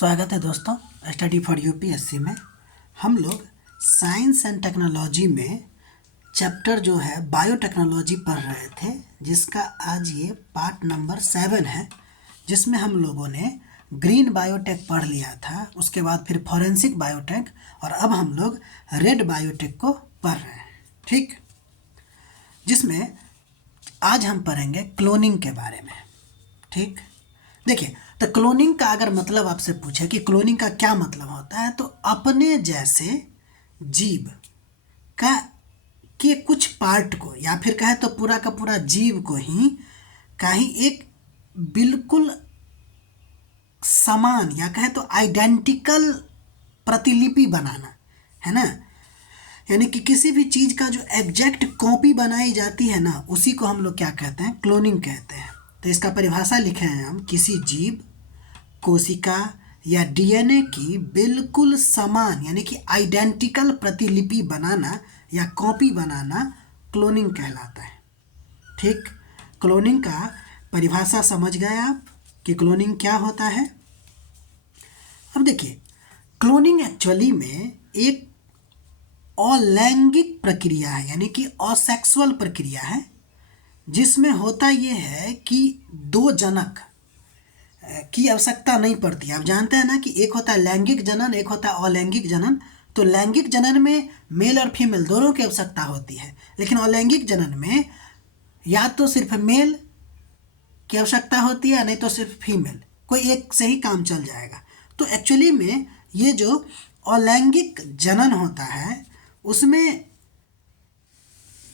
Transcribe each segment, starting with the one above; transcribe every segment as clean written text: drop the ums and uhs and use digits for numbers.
स्वागत है दोस्तों स्टडी फॉर यूपीएससी में। हम लोग साइंस एंड टेक्नोलॉजी में चैप्टर जो है बायोटेक्नोलॉजी पढ़ रहे थे, जिसका आज ये पार्ट नंबर 7 है, जिसमें हम लोगों ने ग्रीन बायोटेक पढ़ लिया था, उसके बाद फिर फॉरेंसिक बायोटेक और अब हम लोग रेड बायोटेक को पढ़ रहे हैं। ठीक, जिसमें आज हम पढ़ेंगे क्लोनिंग के बारे में। ठीक, देखिए, तो क्लोनिंग का अगर मतलब आपसे पूछे कि क्लोनिंग का क्या मतलब होता है, तो अपने जैसे जीव का के कुछ पार्ट को या फिर कहे तो पूरा का पूरा जीव को ही एक बिल्कुल समान या कहे तो आइडेंटिकल प्रतिलिपि बनाना है ना। यानी कि किसी भी चीज़ का जो एग्जैक्ट कॉपी बनाई जाती है ना, उसी को हम लोग क्या कहते हैं, क्लोनिंग कहते हैं। तो इसका परिभाषा लिखे हैं हम, किसी जीव, कोशिका या डीएनए की बिल्कुल समान यानी कि आइडेंटिकल प्रतिलिपि बनाना या कॉपी बनाना क्लोनिंग कहलाता है। ठीक, क्लोनिंग का परिभाषा समझ गए आप कि क्लोनिंग क्या होता है। अब देखिए, क्लोनिंग एक्चुअली में एक अलैंगिक प्रक्रिया है, यानी कि असेक्सुअल प्रक्रिया है, जिसमें होता ये है कि दो जनक की आवश्यकता नहीं पड़ती। आप जानते हैं ना कि एक होता है लैंगिक जनन, एक होता है अलैंगिक जनन। तो लैंगिक जनन में मेल और फीमेल दोनों की आवश्यकता होती है, लेकिन अलैंगिक जनन में या तो सिर्फ मेल की आवश्यकता होती है, नहीं तो सिर्फ फीमेल, कोई एक से ही काम चल जाएगा। तो एक्चुअली में ये जो अलैंगिक जनन होता है, उसमें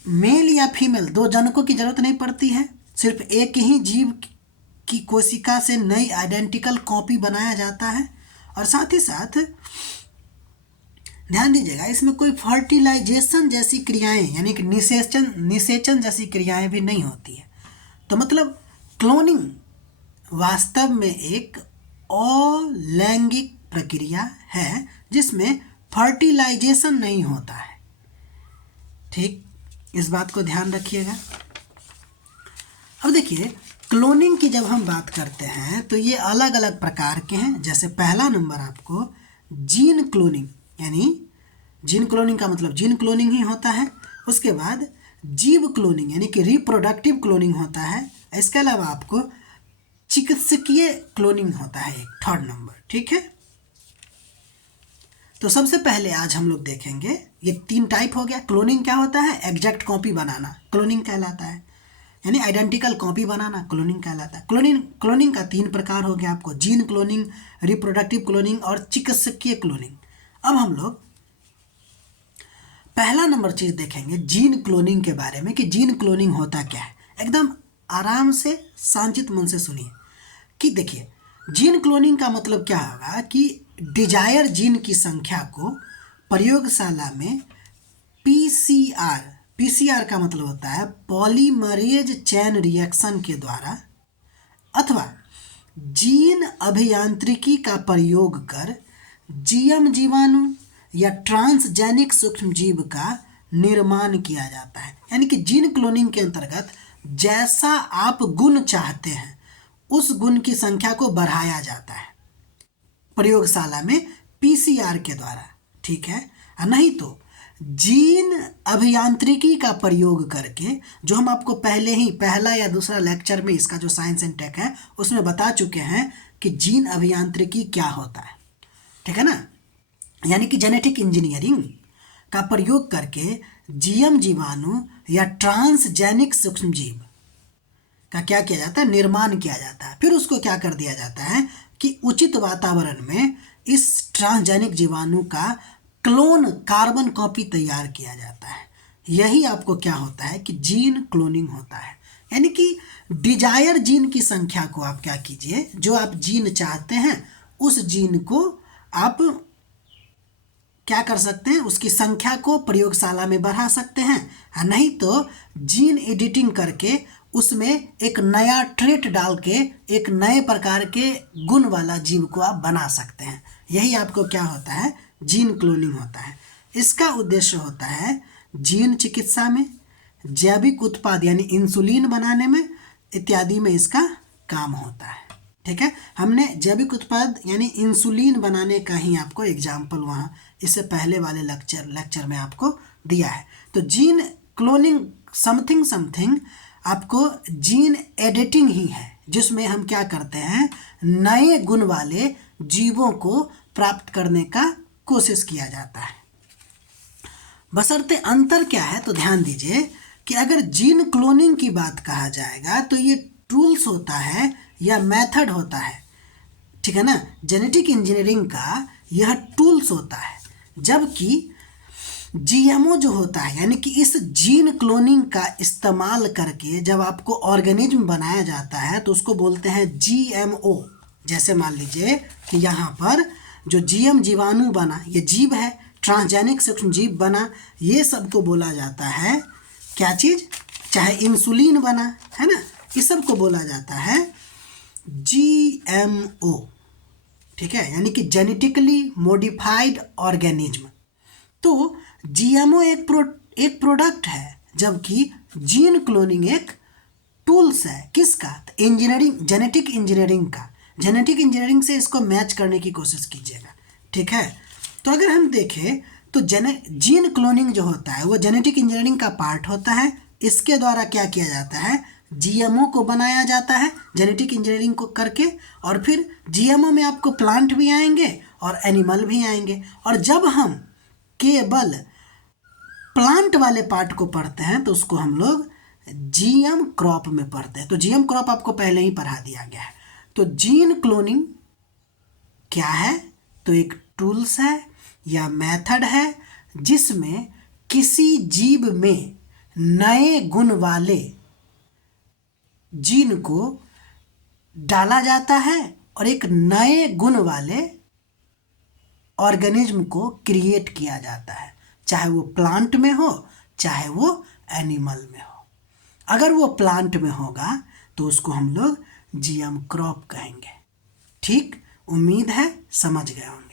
मेल या फीमेल दो जनकों की जरूरत नहीं पड़ती है, सिर्फ एक ही जीव की कोशिका से नई आइडेंटिकल कॉपी बनाया जाता है। और साथ ही साथ ध्यान दीजिएगा, इसमें कोई फर्टिलाइजेशन जैसी क्रियाएं यानी कि निषेचन जैसी क्रियाएं भी नहीं होती है। तो मतलब क्लोनिंग वास्तव में एक अलैंगिक प्रक्रिया है जिसमें फर्टिलाइजेशन नहीं होता है। ठीक, इस बात को ध्यान रखिएगा। अब देखिए, क्लोनिंग की जब हम बात करते हैं तो ये अलग अलग प्रकार के हैं। जैसे पहला नंबर आपको जीन क्लोनिंग, यानी जीन क्लोनिंग का मतलब जीन क्लोनिंग ही होता है। उसके बाद जीव क्लोनिंग यानी कि रिप्रोडक्टिव क्लोनिंग होता है। इसके अलावा आपको चिकित्सकीय क्लोनिंग होता है, एक थर्ड नंबर। ठीक है, तो सबसे पहले आज हम लोग देखेंगे, ये 3 टाइप हो गया। क्लोनिंग क्या होता है, एग्जैक्ट कॉपी बनाना क्लोनिंग कहलाता है, यानी आइडेंटिकल कॉपी बनाना क्लोनिंग कहलाता है। क्लोनिंग का 3 प्रकार हो गया आपको, जीन क्लोनिंग, रिप्रोडक्टिव क्लोनिंग और चिकित्सकीय क्लोनिंग। अब हम लोग पहला नंबर चीज देखेंगे जीन क्लोनिंग के बारे में, कि जीन क्लोनिंग होता क्या है। एकदम आराम से शांतित मन से सुनिए कि देखिए, जीन क्लोनिंग का मतलब क्या होगा कि डिजायर जीन की संख्या को प्रयोगशाला में पीसीआर का मतलब होता है पॉलीमरेज चेन रिएक्शन के द्वारा अथवा जीन अभियांत्रिकी का प्रयोग कर जीएम जीवाणु या ट्रांसजेनिक सूक्ष्मजीव का निर्माण किया जाता है। यानी कि जीन क्लोनिंग के अंतर्गत जैसा आप गुण चाहते हैं उस गुण की संख्या को बढ़ाया जाता है प्रयोगशाला में पीसीआर के द्वारा। ठीक है, नहीं तो जीन अभियांत्रिकी का प्रयोग करके, जो हम आपको पहले ही पहला या दूसरा लेक्चर में इसका जो साइंस एंड टेक है उसमें बता चुके हैं कि जीन अभियांत्रिकी क्या होता है। ठीक है ना, यानी कि जेनेटिक इंजीनियरिंग का प्रयोग करके जीएम जीवाणु या ट्रांसजेनिक सूक्ष्मजीव का क्या किया जाता है, निर्माण किया जाता है। फिर उसको क्या कर दिया जाता है कि उचित वातावरण में इस ट्रांसजेनिक जीवाणु का क्लोन कार्बन कॉपी तैयार किया जाता है। यही आपको क्या होता है कि जीन क्लोनिंग होता है। यानी कि डिजायर जीन की संख्या को आप क्या कीजिए, जो आप जीन चाहते हैं उस जीन को आप क्या कर सकते हैं, उसकी संख्या को प्रयोगशाला में बढ़ा सकते हैं, नहीं तो जीन एडिटिंग करके उसमें एक नया ट्रेट डाल के एक नए प्रकार के गुण वाला जीव को आप बना सकते हैं। यही आपको क्या होता है, जीन क्लोनिंग होता है। इसका उद्देश्य होता है जीन चिकित्सा में, जैविक उत्पाद यानी इंसुलिन बनाने में इत्यादि में इसका काम होता है। ठीक है, हमने जैविक उत्पाद यानी इंसुलिन बनाने का ही आपको एग्जाम्पल वहाँ इससे पहले वाले लेक्चर में आपको दिया है। तो जीन क्लोनिंग समथिंग समथिंग आपको जीन एडिटिंग ही है, जिसमें हम क्या करते हैं, नए गुण वाले जीवों को प्राप्त करने का कोशिश किया जाता है। बशर्ते अंतर क्या है, तो ध्यान दीजिए कि अगर जीन क्लोनिंग की बात कहा जाएगा तो ये टूल्स होता है या मेथड होता है, ठीक है ना। जेनेटिक इंजीनियरिंग का यह टूल्स होता है, जबकि जीएमओ जो होता है यानी कि इस जीन क्लोनिंग का इस्तेमाल करके जब आपको ऑर्गेनिज्म बनाया जाता है तो उसको बोलते हैं जीएमओ। जैसे मान लीजिए कि यहाँ पर जो जीएम जीवाणु बना, ये जीव है, ट्रांसजेनिक सूक्ष्म जीव बना, ये सबको बोला जाता है क्या चीज़, चाहे इंसुलिन बना है ना, इस सब को बोला जाता है जीएमओ, ठीक है, यानी कि जेनेटिकली मॉडिफाइड ऑर्गेनिज्म। तो जीएमओ एक प्रोडक्ट है, जबकि जीन क्लोनिंग एक टूल्स है। किसका, इंजीनियरिंग, जेनेटिक इंजीनियरिंग का। जेनेटिक इंजीनियरिंग से इसको मैच करने की कोशिश कीजिएगा, ठीक है। तो अगर हम देखें तो जीन क्लोनिंग जो होता है वो जेनेटिक इंजीनियरिंग का पार्ट होता है। इसके द्वारा क्या किया जाता है, जीएमओ को बनाया जाता है जेनेटिक इंजीनियरिंग को करके, और फिर जीएमओ में आपको प्लांट भी आएंगे और एनिमल भी आएंगे। और जब हम केवल प्लांट वाले पार्ट को पढ़ते हैं तो उसको हम लोग जीएम क्रॉप में पढ़ते हैं। तो जीएम क्रॉप आपको पहले ही पढ़ा दिया गया है। तो जीन क्लोनिंग क्या है, तो एक टूल्स है या मेथड है जिसमें किसी जीव में नए गुण वाले जीन को डाला जाता है और एक नए गुण वाले ऑर्गेनिज्म को क्रिएट किया जाता है, चाहे वो प्लांट में हो चाहे वो एनिमल में हो। अगर वो प्लांट में होगा तो उसको हम लोग जीएम क्रॉप कहेंगे। ठीक, उम्मीद है समझ गए होंगे।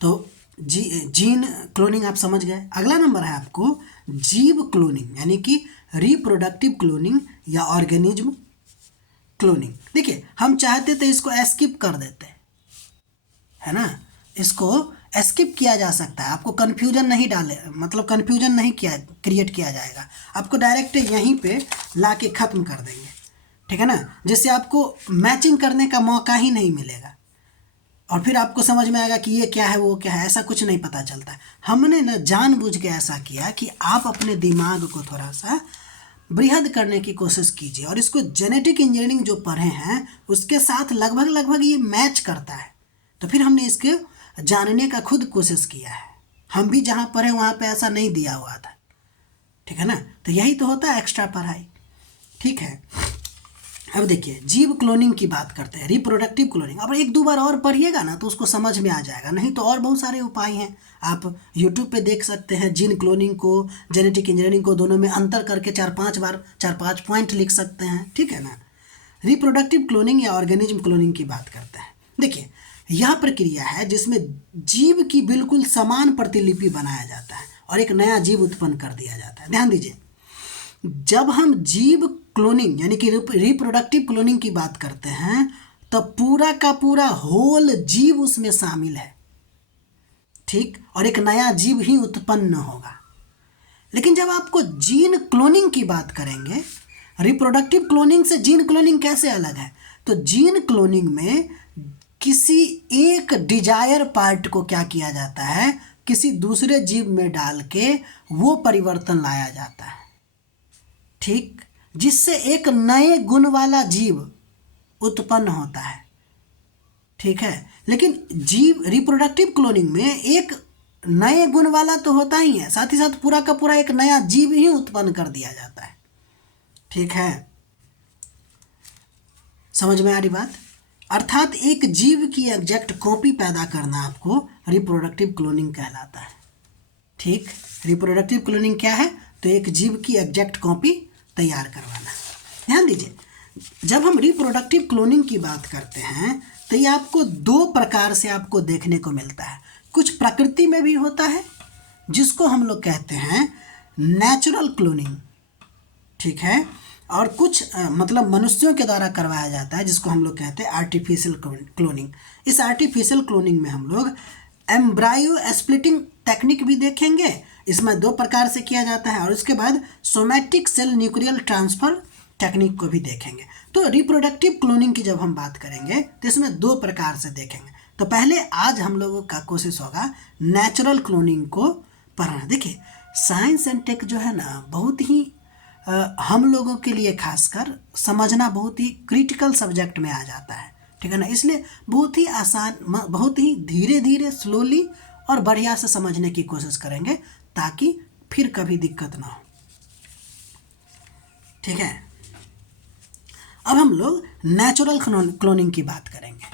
तो जीन क्लोनिंग आप समझ गए। अगला नंबर है आपको जीव क्लोनिंग, यानी कि रिप्रोडक्टिव क्लोनिंग या ऑर्गेनिज्म क्लोनिंग। देखिए, हम चाहते तो इसको स्किप कर देते, है ना, इसको स्किप किया जा सकता है, आपको कन्फ्यूजन नहीं डाले, मतलब कन्फ्यूजन नहीं क्रिएट किया जाएगा, आपको डायरेक्ट यहीं पे ला के ख़त्म कर देंगे, ठीक है ना, जिससे आपको मैचिंग करने का मौका ही नहीं मिलेगा और फिर आपको समझ में आएगा कि ये क्या है वो क्या है, ऐसा कुछ नहीं पता चलता। हमने ना जानबूझ के ऐसा किया कि आप अपने दिमाग को थोड़ा सा बृहद करने की कोशिश कीजिए और इसको जेनेटिक इंजीनियरिंग जो पढ़े हैं उसके साथ लगभग ये मैच करता है। तो फिर हमने इसके जानने का खुद कोशिश किया है। हम भी जहाँ पढ़े वहाँ पे ऐसा नहीं दिया हुआ था, ठीक है ना। तो यही तो होता है एक्स्ट्रा पढ़ाई, ठीक है। अब देखिए, जीव क्लोनिंग की बात करते हैं, रिप्रोडक्टिव क्लोनिंग। अब एक दो बार और पढ़िएगा ना तो उसको समझ में आ जाएगा, नहीं तो और बहुत सारे उपाय हैं, आप यूट्यूब पे देख सकते हैं। जीन क्लोनिंग को जेनेटिक इंजीनियरिंग को दोनों में अंतर करके 4-5 पॉइंट लिख सकते हैं, ठीक है ना। रिप्रोडक्टिव क्लोनिंग या ऑर्गेनिज्म क्लोनिंग की बात करते हैं। देखिए, यह प्रक्रिया है जिसमें जीव की बिल्कुल समान प्रतिलिपि बनाया जाता है और एक नया जीव उत्पन्न कर दिया जाता है। ध्यान दीजिए, जब हम जीव क्लोनिंग यानी कि रिप्रोडक्टिव क्लोनिंग की बात करते हैं तो पूरा का पूरा होल जीव उसमें शामिल है, ठीक, और एक नया जीव ही उत्पन्न होगा। लेकिन जब आपको जीन क्लोनिंग की बात करेंगे, रिप्रोडक्टिव क्लोनिंग से जीन क्लोनिंग कैसे अलग है, तो जीन क्लोनिंग में किसी एक डिजायर पार्ट को क्या किया जाता है, किसी दूसरे जीव में डाल के वो परिवर्तन लाया जाता है, ठीक, जिससे एक नए गुण वाला जीव उत्पन्न होता है, ठीक है। लेकिन जीव रिप्रोडक्टिव क्लोनिंग में एक नए गुण वाला तो होता ही है, साथ ही साथ पूरा का पूरा एक नया जीव ही उत्पन्न कर दिया जाता है, ठीक है। समझ में आ रही बात। अर्थात एक जीव की एग्जैक्ट कॉपी पैदा करना आपको रिप्रोडक्टिव क्लोनिंग कहलाता है, ठीक। रिप्रोडक्टिव क्लोनिंग क्या है, तो एक जीव की एग्जैक्ट कॉपी तैयार करवाना। ध्यान दीजिए, जब हम रिप्रोडक्टिव क्लोनिंग की बात करते हैं तो ये आपको दो प्रकार से आपको देखने को मिलता है। कुछ प्रकृति में भी होता है जिसको हम लोग कहते हैं नेचुरल क्लोनिंग, ठीक है, और कुछ मतलब मनुष्यों के द्वारा करवाया जाता है, जिसको हम लोग कहते हैं आर्टिफिशियल क्लोनिंग। इस आर्टिफिशियल क्लोनिंग में हम लोग एम्ब्रायो स्प्लिटिंग टेक्निक भी देखेंगे, इसमें 2 प्रकार से किया जाता है, और उसके बाद somatic cell nuclear transfer technique को भी देखेंगे। तो रिप्रोडक्टिव क्लोनिंग की जब हम बात करेंगे तो इसमें 2 प्रकार से देखेंगे। तो पहले आज हम लोगों का कोशिश होगा नेचुरल क्लोनिंग को पढ़ना। देखिए साइंस एंड टेक जो है ना, बहुत ही हम लोगों के लिए खासकर समझना बहुत ही क्रिटिकल सब्जेक्ट में आ जाता है, ठीक है ना। इसलिए बहुत ही आसान, बहुत ही धीरे धीरे स्लोली और बढ़िया से समझने की कोशिश करेंगे, ताकि फिर कभी दिक्कत ना हो, ठीक है। अब हम लोग नेचुरल क्लोनिंग की बात करेंगे।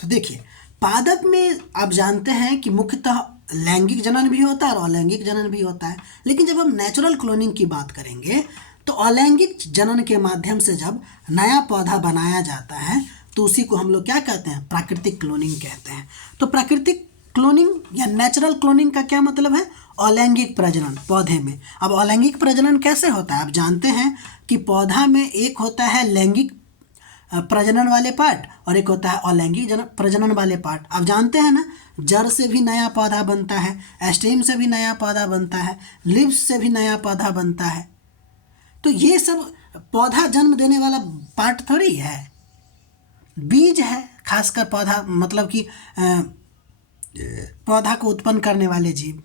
तो देखिए पादप में आप जानते हैं कि मुख्यतः लैंगिक जनन भी होता है और अलैंगिक जनन भी होता है, लेकिन जब हम नेचुरल क्लोनिंग की बात करेंगे तो अलैंगिक जनन के माध्यम से जब नया पौधा बनाया जाता है तो उसी को हम लोग क्या कहते हैं, प्राकृतिक क्लोनिंग कहते हैं। तो प्राकृतिक क्लोनिंग या नेचुरल क्लोनिंग का क्या मतलब है, अलैंगिक प्रजनन पौधे में। अब अलैंगिक प्रजनन कैसे होता है, आप जानते हैं कि पौधा में एक होता है लैंगिक प्रजनन वाले पार्ट और एक होता है अलैंगिक प्रजनन वाले पार्ट। आप जानते हैं ना, जड़ से भी नया पौधा बनता है, स्टेम से भी नया पौधा बनता है, लीव्स से भी नया पौधा बनता है। तो ये सब पौधा जन्म देने वाला पार्ट थोड़ी है, बीज है खासकर पौधा, मतलब कि पौधा को उत्पन्न करने वाले जीव,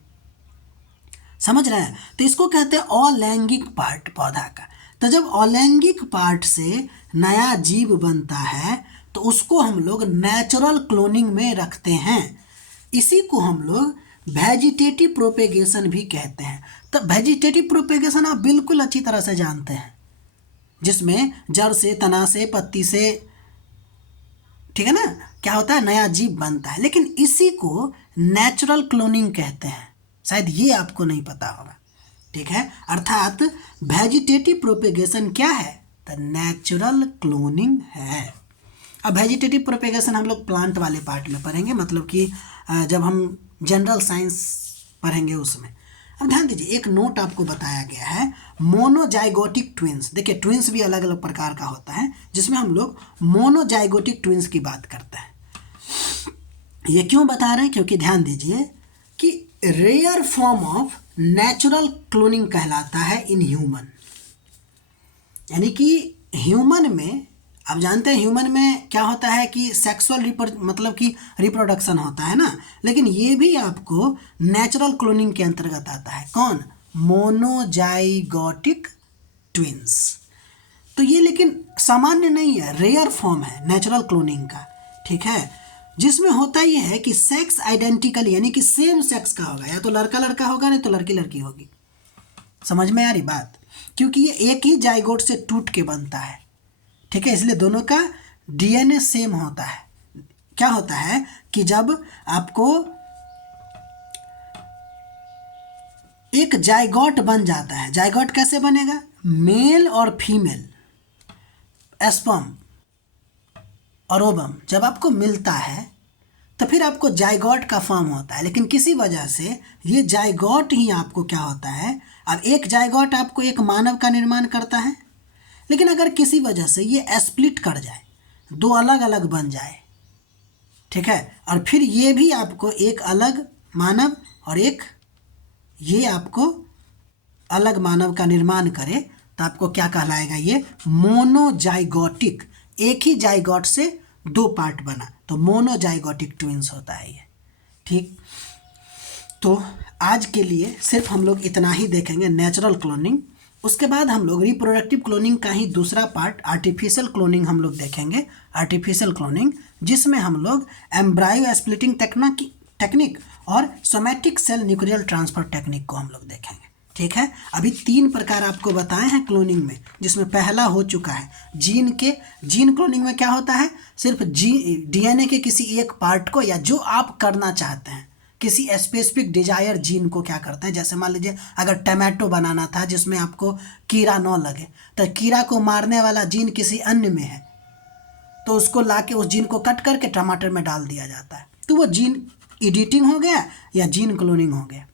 समझ रहे हैं। तो इसको कहते हैं अलैंगिक पार्ट पौधा का। तो जब अलैंगिक पार्ट से नया जीव बनता है तो उसको हम लोग नेचुरल क्लोनिंग में रखते हैं। इसी को हम लोग वेजिटेटिव प्रोपेगेशन भी कहते हैं। तो वेजिटेटिव प्रोपेगेशन आप बिल्कुल अच्छी तरह से जानते हैं, जिसमें जड़ से, तना से, पत्ती से, ठीक है ना, क्या होता है, नया जीव बनता है। लेकिन इसी को नेचुरल क्लोनिंग कहते हैं, शायद ये आपको नहीं पता होगा, ठीक है। अर्थात वेजिटेटिव प्रोपेगेशन क्या है, तो नेचुरल क्लोनिंग है। अब वेजिटेटिव प्रोपेगेशन हम लोग प्लांट वाले पार्ट में पढ़ेंगे, मतलब कि जब हम जनरल साइंस पढ़ेंगे उसमें। अब ध्यान दीजिए, एक नोट आपको बताया गया है, मोनोजाइगोटिक ट्विंस। देखिए ट्विंस भी अलग अलग प्रकार का होता है, जिसमें हम लोग मोनोजाइगोटिक ट्विंस की बात करते हैं। ये क्यों बता रहे हैं, क्योंकि ध्यान दीजिए कि rare form of natural cloning कहलाता है इन ह्यूमन। यानी कि ह्यूमन में, आप जानते हैं ह्यूमन में क्या होता है कि सेक्सुअल मतलब कि रिप्रोडक्शन होता है ना, लेकिन ये भी आपको नेचुरल क्लोनिंग के अंतर्गत आता है। कौन, मोनोजाइगोटिक ट्विंस। तो ये लेकिन सामान्य नहीं है, रेयर फॉर्म है नेचुरल क्लोनिंग का, ठीक है, जिसमें होता ये है कि सेक्स आइडेंटिकल, यानी कि सेम सेक्स का होगा, या तो लड़का लड़का होगा नहीं तो लड़की लड़की होगी। समझ में आ रही बात, क्योंकि ये एक ही जाइगोट से टूट के बनता है, ठीक है, इसलिए दोनों का डीएनए सेम होता है। क्या होता है कि जब आपको एक जाइगोट बन जाता है, जाइगोट कैसे बनेगा, मेल और फीमेल स्पर्म और ओवम जब आपको मिलता है तो फिर आपको जाइगोट का फॉर्म होता है। लेकिन किसी वजह से ये जाइगोट ही आपको क्या होता है, अब एक जाइगोट आपको एक मानव का निर्माण करता है, लेकिन अगर किसी वजह से ये स्प्लिट कर जाए, 2 अलग अलग बन जाए, ठीक है, और फिर ये भी आपको एक अलग मानव और एक ये आपको अलग मानव का निर्माण करे, तो आपको क्या कहलाएगा, ये मोनोजाइगोटिक। एक ही जाइगोट से 2 पार्ट बना तो मोनोजाइगोटिक ट्विंस होता है ये, ठीक। तो आज के लिए सिर्फ हम लोग इतना ही देखेंगे, नेचुरल क्लोनिंग। उसके बाद हम लोग रिप्रोडक्टिव क्लोनिंग का ही दूसरा पार्ट आर्टिफिशियल क्लोनिंग हम लोग देखेंगे। आर्टिफिशियल क्लोनिंग जिसमें हम लोग एम्ब्रायो स्प्लिटिंग टेक्निक और somatic cell nuclear transfer technique को हम लोग देखेंगे, ठीक है। अभी 3 प्रकार आपको बताए हैं क्लोनिंग में, जिसमें पहला हो चुका है जीन क्लोनिंग में क्या होता है, सिर्फ डीएनए के किसी एक पार्ट को, या जो आप करना चाहते हैं किसी स्पेसिफिक डिजायर जीन को क्या करते हैं। जैसे मान लीजिए अगर टमाटो बनाना था जिसमें आपको कीड़ा न लगे, तो कीड़ा को मारने वाला जीन किसी अन्य में है, तो उसको लाके उस जीन को कट करके टमाटर में डाल दिया जाता है, तो वो जीन एडिटिंग हो गया या जीन क्लोनिंग हो गया।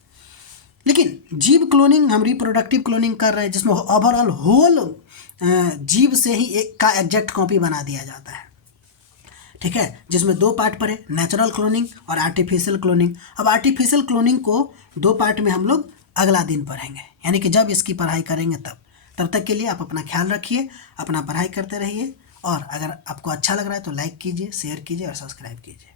लेकिन जीव क्लोनिंग हम रिप्रोडक्टिव क्लोनिंग कर रहे हैं, जिसमें ओवरऑल होल जीव से ही एक का एग्जैक्ट कॉपी बना दिया जाता है, ठीक है, जिसमें 2 पार्ट पड़े, नेचुरल क्लोनिंग और आर्टिफिशियल क्लोनिंग। अब आर्टिफिशियल क्लोनिंग को 2 पार्ट में हम लोग अगला दिन पढ़ेंगे, यानी कि जब इसकी पढ़ाई करेंगे तब तक के लिए आप अपना ख्याल रखिए, अपना पढ़ाई करते रहिए, और अगर आपको अच्छा लग रहा है तो लाइक कीजिए, शेयर कीजिए और सब्सक्राइब कीजिए।